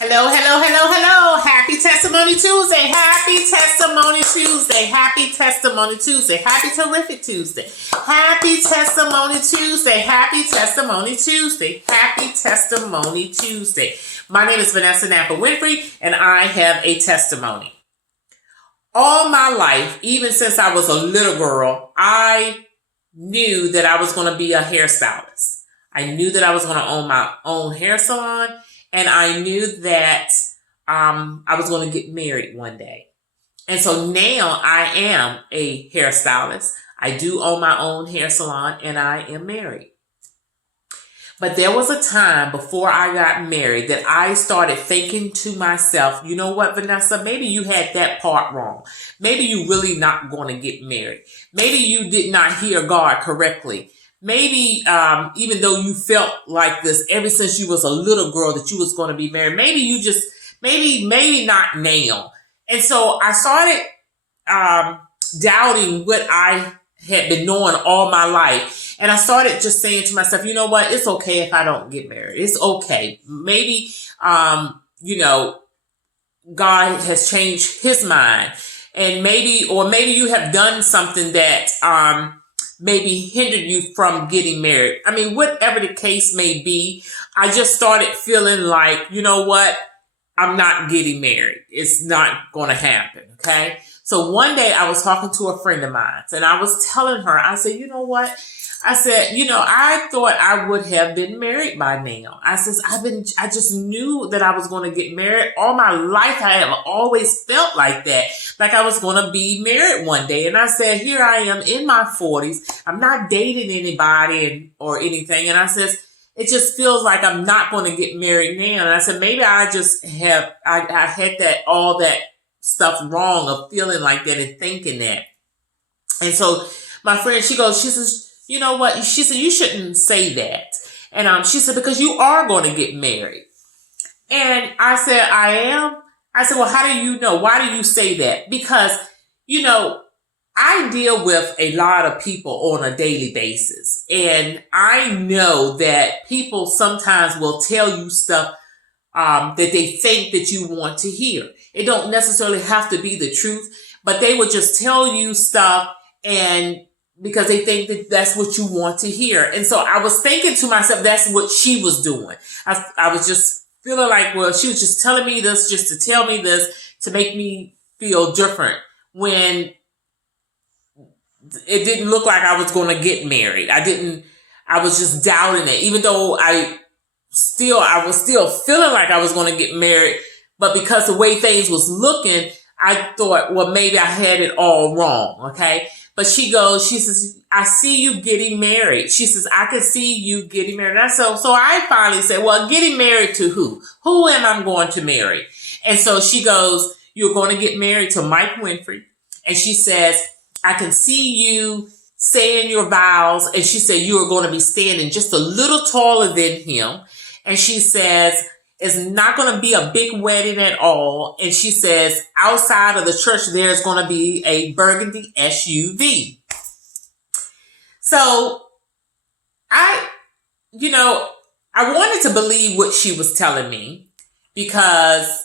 Hello, hello, hello, hello. Happy Testimony Tuesday. Happy Testimony Tuesday. Happy Testimony Tuesday. Happy Terrific Tuesday. Happy Testimony Tuesday. Happy Testimony Tuesday. Happy Testimony Tuesday. My name is Vanessa Napper-Winfree, and I have a testimony. All my life, even since I was a little girl, I knew that I was going to be a hairstylist. I knew that I was going to own my own hair salon. And I knew that I was going to get married one day. And so now I am a hairstylist. I do own my own hair salon and I am married. But there was a time before I got married that I started thinking to myself, you know what, Vanessa, maybe you had that part wrong. Maybe you really not going to get married. Maybe you did not hear God correctly. Maybe even though you felt like this ever since you was a little girl that you was going to be married, maybe you just, maybe not now. And so I started doubting what I had been knowing all my life. And I started just saying to myself, you know what, it's okay if I don't get married. It's okay. Maybe, God has changed his mind. And maybe you have done something that maybe hindered you from getting married. I mean, whatever the case may be, I just started feeling like, you know what? I'm not getting married. It's not going to happen. Okay. So one day I was talking to a friend of mine and I was telling her, I said, you know what? I said, I thought I would have been married by now. I just knew that I was going to get married. All my life, I have always felt like that, like I was going to be married one day. And I said, here I am in my 40s. I'm not dating anybody or anything. And I said, it just feels like I'm not going to get married now. And I said, maybe I just have, I had all that stuff wrong of feeling like that and thinking that. And so my friend, she says, you know what? She said, you shouldn't say that. And she said, because you are going to get married. And I said, I am. I said, well, how do you know? Why do you say that? Because, I deal with a lot of people on a daily basis. And I know that people sometimes will tell you stuff that they think that you want to hear. It don't necessarily have to be the truth, but they will just tell you stuff and because they think that that's what you want to hear. And so I was thinking to myself, that's what she was doing. I was just feeling like, well, she was just telling me this just to tell me this to make me feel different when it didn't look like I was going to get married. I was just doubting it, even though I was still feeling like I was going to get married. But because the way things was looking, I thought, well, maybe I had it all wrong. Okay. But she says, I see you getting married. She says, I can see you getting married. And so I finally said, well, getting married to who? Who am I going to marry? And so she goes, you're going to get married to Napper-Winfree. And she says, I can see you saying your vows. And she said, you are going to be standing just a little taller than him. And she says, it's not going to be a big wedding at all. And she says, outside of the church, there's going to be a burgundy SUV. So I wanted to believe what she was telling me because,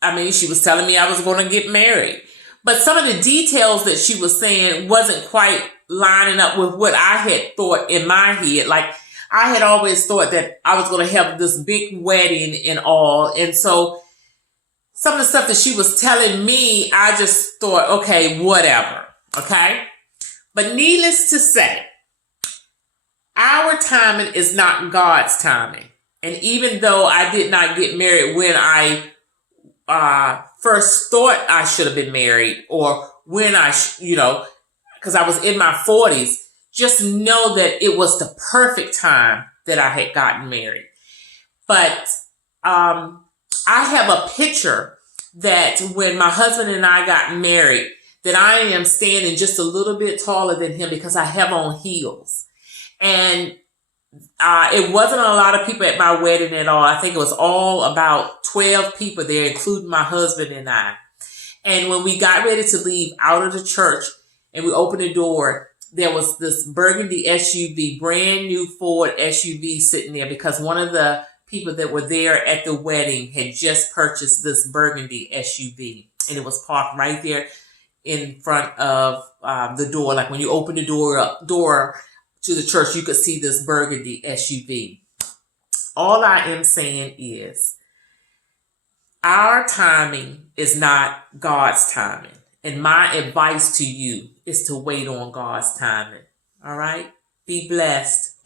she was telling me I was going to get married. But some of the details that she was saying wasn't quite lining up with what I had thought in my head. Like, I had always thought that I was going to have this big wedding and all. And so some of the stuff that she was telling me, I just thought, okay, whatever. Okay. But needless to say, our timing is not God's timing. And even though I did not get married when I first thought I should have been married or when because I was in my 40s, just know that it was the perfect time that I had gotten married. But I have a picture that when my husband and I got married, that I am standing just a little bit taller than him because I have on heels. And it wasn't a lot of people at my wedding at all. I think it was all about 12 people there, including my husband and I. And when we got ready to leave out of the church and we opened the door, there was this burgundy SUV, brand new Ford SUV sitting there because one of the people that were there at the wedding had just purchased this burgundy SUV, and it was parked right there in front of the door. Like when you open the door to the church, you could see this burgundy SUV. All I am saying is our timing is not God's timing. And my advice to you is to wait on God's timing. All right? Be blessed.